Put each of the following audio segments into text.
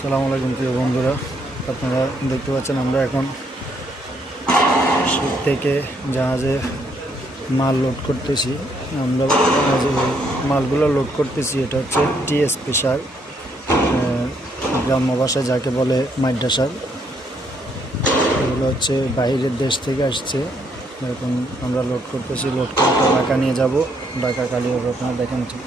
আসসালামু আলাইকুম প্রিয় বন্ধুরা, আপনারা দেখতে পাচ্ছেন আমরা এখন শিপ থেকে জাহাজে মাল লোড করতেছি। আমরা যে মালগুলো লোড করতেছি এটা হচ্ছে টিএসপি সার, গ্রাম্য ভাষায় যাকে বলে মাইডা সার। এগুলো হচ্ছে বাইরের দেশ থেকে আসছে। এখন আমরা লোড করতেছি, লোড করে ঢাকা নিয়ে যাব। ঢাকা কালিয়াকৈর আপনারা দেখেন ঠিক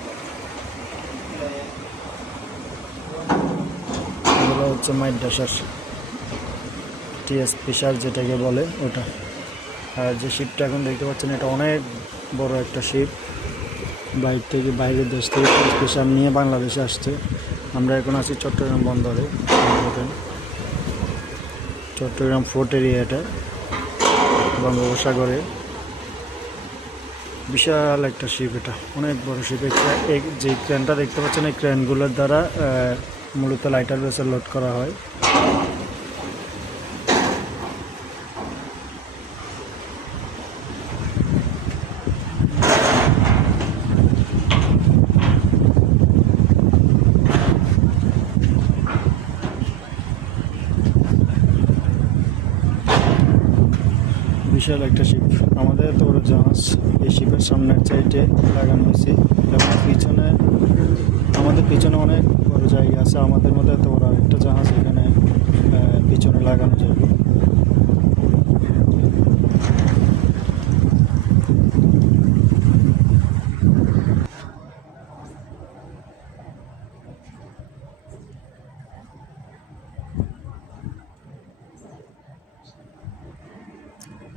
এগুলো হচ্ছে মাইডা সার, টিএসপি সার যেটাকে বলে ওটা। আর যে শিপটা এখন দেখতে পাচ্ছেন এটা অনেক বড় একটা শিপ, বাইরের দেশ থেকে টিএসপি সার নিয়ে বাংলাদেশে আসছে। আমরা এখন আছি চট্টগ্রাম বন্দরে, চট্টগ্রাম ফোর্ট এরিয়াটা বঙ্গোপসাগরে। বিশাল একটা শিপ, এটা অনেক বড় শিপ। যে ক্রেনটা দেখতে পাচ্ছেন এই ক্রেনগুলোর দ্বারা মূলত লাইটার ভেসেল লোড করা হয়। বিশাল একটা শিপ, আমাদের এত বড় জাহাজ এই শিপের সামনের সাইডে লাগানো হয়েছে এবং পিছনে আমাদের পিছনে অনেক বড় জায়গা আছে। আমাদের মধ্যে এত বড় আরেকটা জাহাজ এখানে পিছনে লাগানো যাবে।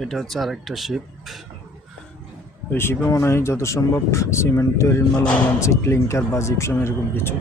এটা হচ্ছে আরেকটা শিপ। ওই শিপে মনে হয় যত সম্ভব সিমেন্ট তৈরির মাল আনছে, ক্লিংকার বা জিপসাম এরকম কিছু।